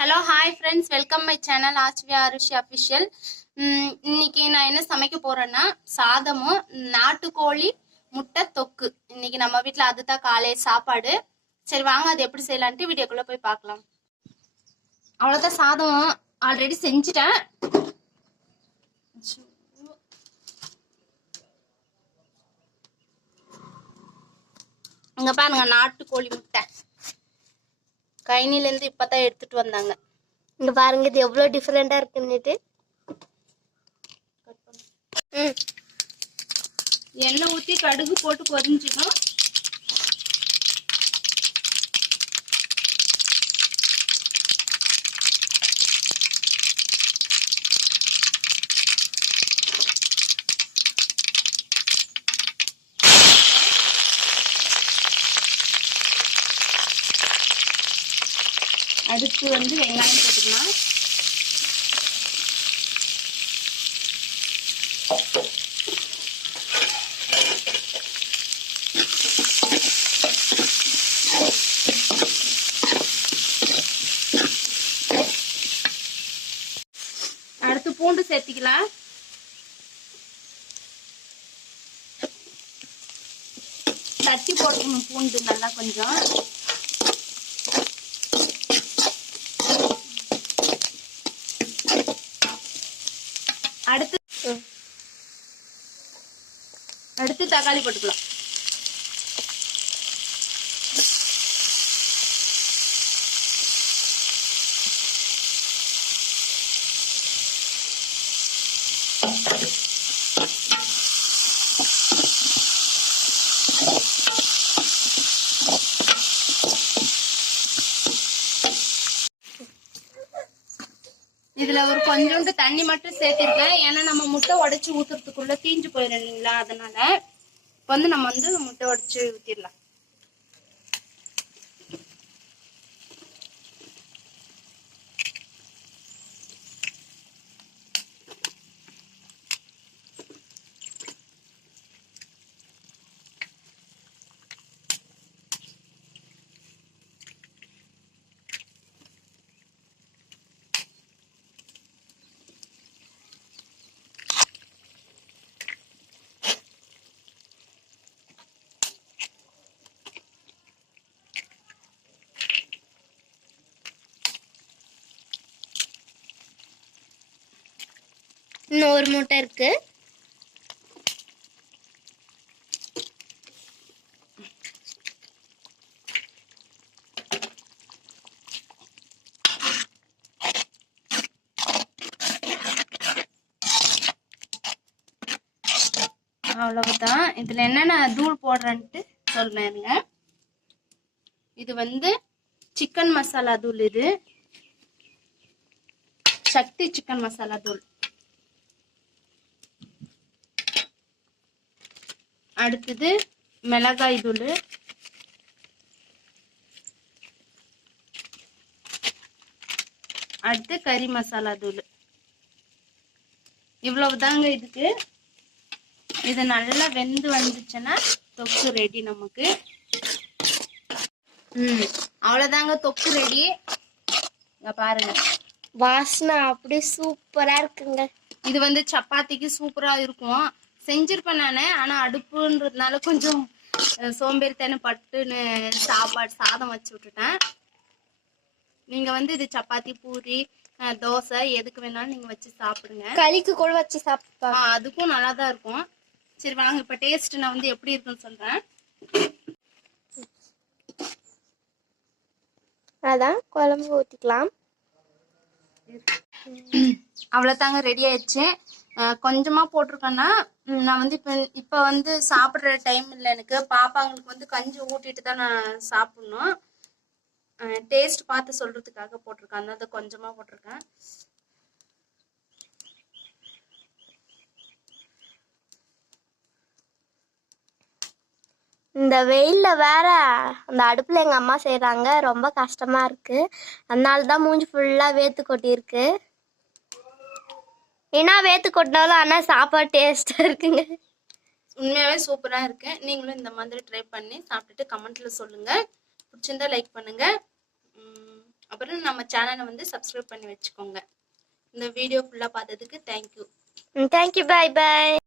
Hello hi friends, welcome my channel ஆச்வியா Arushi official. இன்னைக்கு நான் என்ன சமைக்க போறேன்னா சாதமும் நாட்டுக்கோழி முட்டை தொக்கு. இன்னைக்கு நம்ம வீட்டில் அதுதான் காலை சாப்பாடு. சரி வாங்க அது எப்படி செய்யலான்ட்டு வீடியோக்குள்ள போய் பார்க்கலாம். அவ்வளோதான், சாதம் ஆல்ரெடி செஞ்சுட்டேன். இங்க பாருங்க, நாட்டுக்கோழி முட்டை கைனிலேருந்து இப்பதான் எடுத்துட்டு வந்தாங்க. இங்க பாருங்க, இது எவ்வளவு டிஃபரெண்டா இருக்குன்னுட்டு. எண்ணெய் ஊத்தி கடுகு போட்டு பொரிஞ்சிடும். அடுத்து வெங்காயம் போட்டுக்கலாம். அடுத்து பூண்டு சேர்த்திக்கலாம். தட்டி போட்டுக்கணும் பூண்டு நல்லா கொஞ்சம். அடுத்து தக்காளி போட்டுக்கலாம். இதுல ஒரு கொஞ்சோண்டு தண்ணி மட்டும் சேர்த்திருக்கேன். ஏன்னா நம்ம முட்டை உடைச்சு ஊத்துறதுக்குள்ள தீஞ்சு போயிடும் இல்லைங்களா, அதனால நம்ம முட்டை உடைச்சு ஊத்திடலாம். இன்னும் ஒரு முட்டை இருக்கு. அவ்வளவுதான். இதுல என்னென்ன தூள் போடுறேன்ட்டு சொல்றேங்க. இது சிக்கன் மசாலா தூள், இது சக்தி சிக்கன் மசாலா தூள். அடுத்தது மிளகாய் தூள். அடுத்து கறி மசாலா தூள். இவ்வளவுதாங்க இதுக்கு. இது நல்லா வெந்து வந்துச்சுன்னா தொக்கு ரெடி நமக்கு. அவ்வளவுதாங்க, தொக்கு ரெடி. இங்க பாருங்க, வாசனை அப்படி சூப்பரா இருக்குங்க. இது சப்பாத்திக்கு சூப்பரா இருக்கும். செஞ்சிருப்பேன் நானு, ஆனா அடுப்புன்றதுனால கொஞ்சம் சோம்பேறித்தனம் பட்டுன்னு சாதம் வச்சு விட்டுட்டேன். நீங்க இது சப்பாத்தி, பூரி, தோசை எதுக்கு வேணாலும் நீங்க வச்சு சாப்பிடுங்க. களிக்கு கூட வச்சு சாப்பிட்டா அதுக்கும் நல்லாதான் இருக்கும். சரி வாங்க, இப்ப டேஸ்ட் நான் எப்படி இருக்குன்னு சொல்றேன். அதான் குழம்பு ஊத்திக்கலாம். அவ்வளவுதாங்க, ரெடி ஆயிடுச்சு. கொஞ்சமா போட்டிருக்கேன்னா நான் இப்ப சாப்பிடுற டைம் இல்லை எனக்கு. பாப்பாங்களுக்கு கஞ்சி ஊட்டிட்டு தான் நான் சாப்பிடணும். டேஸ்ட் பார்த்து சொல்றதுக்காக போட்டிருக்கேன், அதனால கொஞ்சமா போட்டிருக்கேன். இந்த வெயில்ல வேற அந்த அடுப்புல எங்க அம்மா செய்யறாங்க, ரொம்ப கஷ்டமா இருக்கு. அதனாலதான் மூஞ்சி ஃபுல்லா வேத்து கொட்டி இருக்கு. ஏன்னா வேத்து கொட்டினாலும் ஆனா சாப்பாடு டேஸ்டா இருக்குங்க. உண்மையாவே சூப்பரா இருக்கு. நீங்களும் இந்த மாதிரி ட்ரை பண்ணி சாப்பிட்டுட்டு கமெண்ட்ல சொல்லுங்க. பிடிச்சிருந்தா லைக் பண்ணுங்க. அப்புறம் நம்ம சேனலை வந்து சப்ஸ்கிரைப் பண்ணி வச்சுக்கோங்க. இந்த வீடியோ ஃபுல்லாக பார்த்ததுக்கு தேங்க்யூ. தேங்க்யூ, பாய் பாய்.